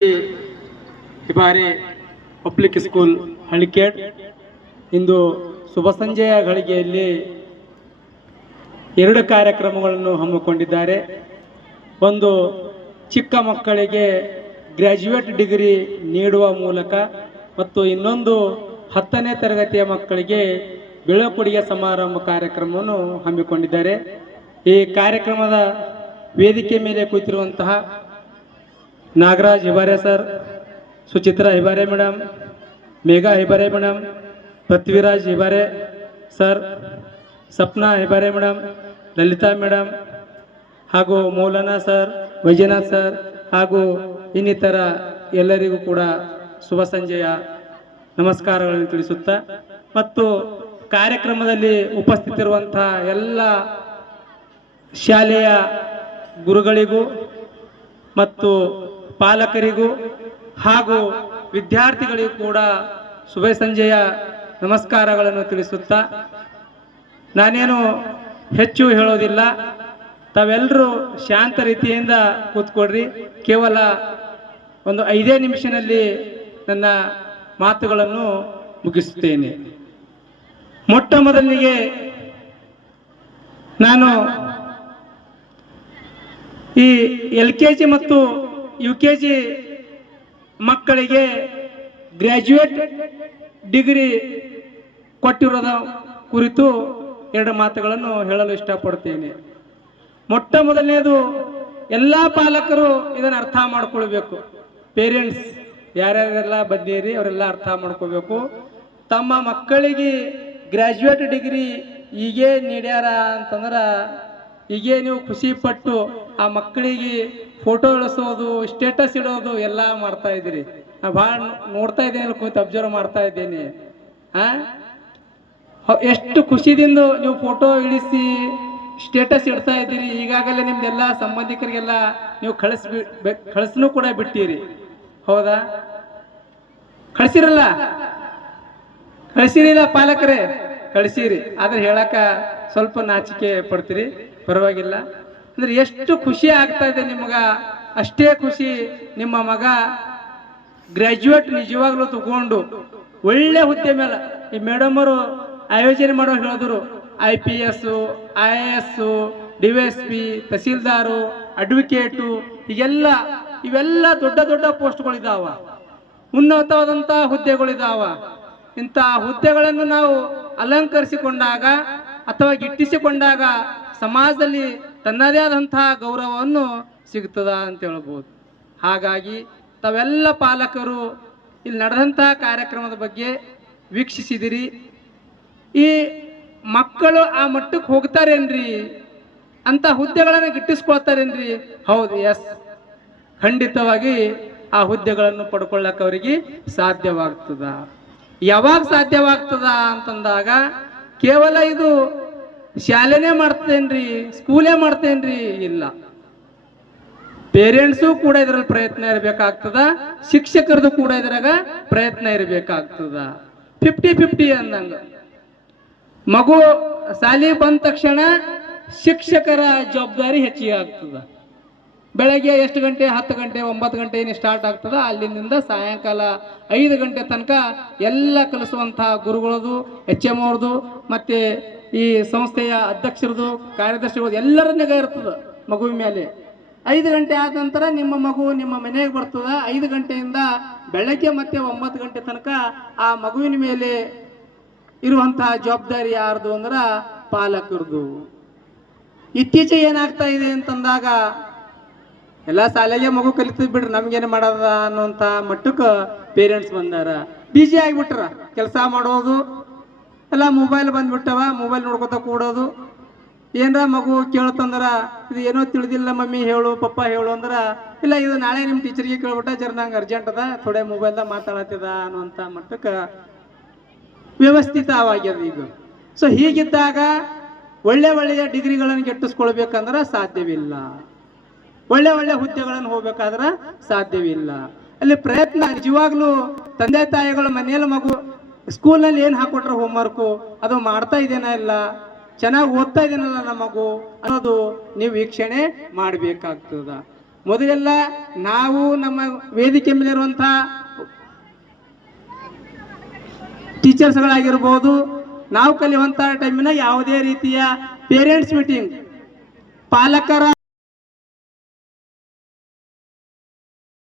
Hibari public school ಹಳಿಕೇಡ್ ಇಂದು ಶುಭ ಸಂಜೆಯ ಗಳಿಗೆಯಲ್ಲಿ ಎರಡು ಕಾರ್ಯಕ್ರಮಗಳನ್ನು ಹಮ್ಮಿಕೊಂಡಿದ್ದಾರೆ. ಒಂದು ಚಿಕ್ಕ ಮಕ್ಕಳಿಗೆ ಗ್ರ್ಯಾಜುಯೇಟ್ ಡಿಗ್ರಿ ನೀಡುವ ಮೂಲಕ ಮತ್ತು ಇನ್ನೊಂದು 10ನೇ ತರಗತಿಯ ಮಕ್ಕಳಿಗೆ ಬೀಳ್ಕೊಡುಗೆ ಸಮಾರಂಭ ಕಾರ್ಯಕ್ರಮವನ್ನು ಹಮ್ಮಿಕೊಂಡಿದ್ದಾರೆ. ಈ ಕಾರ್ಯಕ್ರಮದ ವೇದಿಕೆ ಮೇಲೆ ಕುಳಿತಿರುವಂತಹ Nagaraj Hibare sir, Suchitra Hibare madam, Megha Hibare madam, Prithviraj Hibare sir, Sapna Hibare madam, Lalitha madam ಹಾಗೂ ಮೌಲಾನಾ ಸರ್, ವೈಜನಾಥ್ ಸರ್ ಹಾಗೂ ಇನ್ನಿತರ ಎಲ್ಲರಿಗೂ ಕೂಡ ಶುಭ ಸಂಜೆಯ ನಮಸ್ಕಾರಗಳನ್ನು ತಿಳಿಸುತ್ತಾ ಮತ್ತು ಕಾರ್ಯಕ್ರಮದಲ್ಲಿ ಉಪಸ್ಥಿತಿರುವಂತಹ ಎಲ್ಲ ಶಾಲೆಯ ಗುರುಗಳಿಗೂ ಮತ್ತು ಪಾಲಕರಿಗೂ ಹಾಗೂ ವಿದ್ಯಾರ್ಥಿಗಳಿಗೂ ಕೂಡ ಶುಭ ಸಂಜೆಯ ನಮಸ್ಕಾರಗಳನ್ನು ತಿಳಿಸುತ್ತಾ ನಾನೇನು ಹೆಚ್ಚು ಹೇಳೋದಿಲ್ಲ. ತಾವೆಲ್ಲರೂ ಶಾಂತ ರೀತಿಯಿಂದ ಕೂತ್ಕೊಡ್ರಿ. ಕೇವಲ ಒಂದು 5 ನಿಮಿಷದಲ್ಲಿ ನನ್ನ ಮಾತುಗಳನ್ನು ಮುಗಿಸುತ್ತೇನೆ. ಮೊಟ್ಟ ಮೊದಲಿಗೆ ನಾನು ಈ LKG ಮತ್ತು UKG ಮಕ್ಕಳಿಗೆ ಗ್ರ್ಯಾಜುಯೇಟ್ ಡಿಗ್ರಿ ಕೊಟ್ಟಿರೋದ ಕುರಿತು 2 ಮಾತುಗಳನ್ನು ಹೇಳಲು ಇಷ್ಟಪಡ್ತೇನೆ. ಮೊಟ್ಟ ಮೊದಲನೇದು, ಎಲ್ಲ ಪಾಲಕರು ಇದನ್ನು ಅರ್ಥ ಮಾಡ್ಕೊಳ್ಬೇಕು. ಪೇರೆಂಟ್ಸ್ ಯಾರ್ಯಾರೆಲ್ಲ ಬಂದಿರಿ ಅವರೆಲ್ಲ ಅರ್ಥ ಮಾಡ್ಕೋಬೇಕು. ತಮ್ಮ ಮಕ್ಕಳಿಗೆ ಗ್ರ್ಯಾಜುಯೇಟ್ ಡಿಗ್ರಿ ಈಗೇ ನೀಡ್ಯಾರ ಅಂತಂದ್ರೆ ಈಗೇ ನೀವು ಖುಷಿ ಪಟ್ಟು ಆ ಮಕ್ಕಳಿಗೆ ಫೋಟೋ ಇಳಿಸೋದು, ಸ್ಟೇಟಸ್ ಇಡೋದು ಎಲ್ಲ ಮಾಡ್ತಾ ಇದ್ದೀರಿ. ನಾ ಭಾಳ ನೋಡ್ತಾ ಇದ್ದೇನೆ, ಕೂತು ಅಬ್ಸರ್ವ್ ಮಾಡ್ತಾ ಇದ್ದೇನೆ. ಎಷ್ಟು ಖುಷಿದಿಂದ ನೀವು ಫೋಟೋ ಇಳಿಸಿ ಸ್ಟೇಟಸ್ ಇಡ್ತಾ ಇದ್ದೀರಿ. ಈಗಾಗಲೇ ನಿಮ್ದೆಲ್ಲ ಸಂಬಂಧಿಕರಿಗೆಲ್ಲ ನೀವು ಕಳಿಸ್ನೂ ಕೂಡ ಬಿಟ್ಟಿರಿ. ಹೌದಾ? ಕಳಿಸಿರಲ್ಲ? ಕಳಿಸಿರಿಲ್ಲ ಪಾಲಕರೇ? ಕಳಿಸಿರಿ. ಆದ್ರೆ ಹೇಳಕ ಸ್ವಲ್ಪ ನಾಚಿಕೆ ಪಡ್ತೀರಿ, ಪರವಾಗಿಲ್ಲ. ಅಂದ್ರೆ ಎಷ್ಟು ಖುಷಿ ಆಗ್ತಾ ಇದೆ ನಿಮಗ, ಅಷ್ಟೇ ಖುಷಿ ನಿಮ್ಮ ಮಗ ಗ್ರ್ಯಾಜುಯೇಟ್ ನಿಜವಾಗ್ಲೂ ತಗೊಂಡು ಒಳ್ಳೆ ಹುದ್ದೆ ಮೇಲೆ. ಈ ಮೇಡಮ್ ಅವರು ಆಯೋಜನೆ ಮಾಡೋ ಹೇಳಿದ್ರು, IPS, IAS, DSP, tahsildar, advocate, ಇವೆಲ್ಲ ದೊಡ್ಡ ದೊಡ್ಡ ಪೋಸ್ಟ್ಗಳಿದ್ದಾವ, ಉನ್ನತವಾದಂಥ ಹುದ್ದೆಗಳಿದ್ದಾವ. ಇಂಥ ಹುದ್ದೆಗಳನ್ನು ನಾವು ಅಲಂಕರಿಸಿಕೊಂಡಾಗ ಅಥವಾ ಗಿಟ್ಟಿಸಿಕೊಂಡಾಗ ಸಮಾಜದಲ್ಲಿ ತನ್ನದೇ ಆದಂತಹ ಗೌರವವನ್ನು ಸಿಗ್ತದ ಅಂತ ಹೇಳ್ಬೋದು. ಹಾಗಾಗಿ ತಾವೆಲ್ಲ ಪಾಲಕರು ಇಲ್ಲಿ ನಡೆದಂತಹ ಕಾರ್ಯಕ್ರಮದ ಬಗ್ಗೆ ವೀಕ್ಷಿಸಿದಿರಿ. ಈ ಮಕ್ಕಳು ಆ ಮಟ್ಟಕ್ಕೆ ಹೋಗ್ತಾರೇನ್ರಿ, ಅಂತ ಹುದ್ದೆಗಳನ್ನು ಗಿಟ್ಟಿಸ್ಕೊಳ್ತಾರೇನ್ರಿ? ಹೌದು, ಎಸ್, ಖಂಡಿತವಾಗಿ ಆ ಹುದ್ದೆಗಳನ್ನು ಪಡ್ಕೊಳ್ಳಕ್ಕೆ ಅವರಿಗೆ ಸಾಧ್ಯವಾಗ್ತದ. ಯಾವಾಗ ಸಾಧ್ಯವಾಗ್ತದ ಅಂತಂದಾಗ, ಕೇವಲ ಇದು ಶಾಲೆನೇ ಮಾಡ್ತೇನ್ರಿ, ಸ್ಕೂಲೇ ಮಾಡ್ತೇನ್ರಿ ಇಲ್ಲ, ಪೇರೆಂಟ್ಸು ಕೂಡ ಇದರಲ್ಲಿ ಪ್ರಯತ್ನ ಇರಬೇಕಾಗ್ತದ, ಶಿಕ್ಷಕರದು ಕೂಡ ಇದ್ರಾಗ ಪ್ರಯತ್ನ ಇರಬೇಕಾಗ್ತದ. 50-50 ಅಂದಂಗ. ಮಗು ಶಾಲೆ ಬಂದ ತಕ್ಷಣ ಶಿಕ್ಷಕರ ಜವಾಬ್ದಾರಿ ಹೆಚ್ಚಿಗೆ ಆಗ್ತದ. ಬೆಳಗ್ಗೆ ಎಷ್ಟು ಗಂಟೆ? 10 ಗಂಟೆ 9 ಗಂಟೆ ಏನು ಸ್ಟಾರ್ಟ್ ಆಗ್ತದ, ಅಲ್ಲಿಂದ ಸಾಯಂಕಾಲ 5 ಗಂಟೆ ತನಕ ಎಲ್ಲ ಕಲಿಸುವಂತಹ ಗುರುಗಳದು, HM ಅವ್ರದ್ದು, ಮತ್ತೆ ಈ ಸಂಸ್ಥೆಯ ಅಧ್ಯಕ್ಷರದು, ಕಾರ್ಯದರ್ಶಿಗಳದು ಎಲ್ಲರ ನಿಗಾ ಇರ್ತದ ಮಗುವಿನ ಮೇಲೆ. 5 ಗಂಟೆ ಆದ ನಂತರ ನಿಮ್ಮ ಮಗು ನಿಮ್ಮ ಮನೆಗೆ ಬರ್ತದ. 5 ಗಂಟೆಯಿಂದ ಬೆಳಗ್ಗೆ ಮತ್ತೆ 9 ಗಂಟೆ ತನಕ ಆ ಮಗುವಿನ ಮೇಲೆ ಇರುವಂತಹ ಜವಾಬ್ದಾರಿ ಯಾರ್ದು ಅಂದ್ರ ಪಾಲಕರದು. ಇತ್ತೀಚೆಗೆ ಏನಾಗ್ತಾ ಇದೆ ಅಂತಂದಾಗ, ಎಲ್ಲ ಶಾಲೆಗೆ ಮಗು ಕಲಿತದ್ ಬಿಡ್ರಿ, ನಮ್ಗೇನು ಮಾಡೋದ ಅನ್ನುವಂಥ ಮಟ್ಟಕ್ಕೆ ಪೇರೆಂಟ್ಸ್ ಬಂದಾರ. ಬಿಜಿ ಆಗಿಬಿಟ್ರ, ಕೆಲಸ ಮಾಡೋದು ಎಲ್ಲ ಮೊಬೈಲ್ ಬಂದ್ಬಿಟ್ಟವ, ಮೊಬೈಲ್ ನೋಡ್ಕೊತ ಕೂಡೋದು. ಏನರ ಮಗು ಕೇಳ್ತಂದ್ರ, ಇದು ಏನೋ ತಿಳಿದಿಲ್ಲ ಮಮ್ಮಿ ಹೇಳು, ಪಪ್ಪ ಹೇಳು ಅಂದ್ರ, ಇಲ್ಲ ಇದು ನಾಳೆ ನಿಮ್ಮ ಟೀಚರ್ಗೆ ಕೇಳ್ಬಿಟ್ಟ, ಜರ ನಂಗೆ ಅರ್ಜೆಂಟ್ ಅದ, ಥೋಡೆ ಮೊಬೈಲ್ದಾಗ ಮಾತಾಡತ್ತಿದ ಅನ್ನುವಂಥ ಮಟ್ಟಕ್ಕೆ ವ್ಯವಸ್ಥಿತವಾಗ್ಯದ ಈಗ. ಸೊ ಹೀಗಿದ್ದಾಗ ಒಳ್ಳೆಯ ಡಿಗ್ರಿಗಳನ್ನು ಗಿಟ್ಟಿಸ್ಕೊಳ್ಬೇಕಂದ್ರೆ ಸಾಧ್ಯವಿಲ್ಲ, ಒಳ್ಳೆ ಹುದ್ದೆಗಳನ್ನು ಹೋಗ್ಬೇಕಾದ್ರೆ ಸಾಧ್ಯವಿಲ್ಲ. ಅಲ್ಲಿ ಪ್ರಯತ್ನ ನಿಜವಾಗ್ಲೂ ತಂದೆ ತಾಯಿಗಳು ಮನೆಯಲ್ಲಿ ಮಗು ಸ್ಕೂಲ್ನಲ್ಲಿ ಏನು ಹಾಕೊಟ್ರೆ ಹೋಮ್ವರ್ಕು ಅದು ಮಾಡ್ತಾ ಇದೇನ ಇಲ್ಲ, ಚೆನ್ನಾಗಿ ಓದ್ತಾ ಇದೇನಲ್ಲ ನಮ್ಮ ಮಗು ಅನ್ನೋದು ನೀವು ವೀಕ್ಷಣೆ ಮಾಡಬೇಕಾಗ್ತದ. ಮೊದಲೆಲ್ಲ ನಾವು ನಮ್ಮ ವೇದಿಕೆ ಮೇಲೆ ಇರುವಂಥ ಟೀಚರ್ಸ್ಗಳಾಗಿರ್ಬೋದು, ನಾವು ಕಲಿಯುವಂಥ ಟೈಮಿನ ಯಾವುದೇ ರೀತಿಯ ಪೇರೆಂಟ್ಸ್ ಮೀಟಿಂಗ್, ಪಾಲಕರ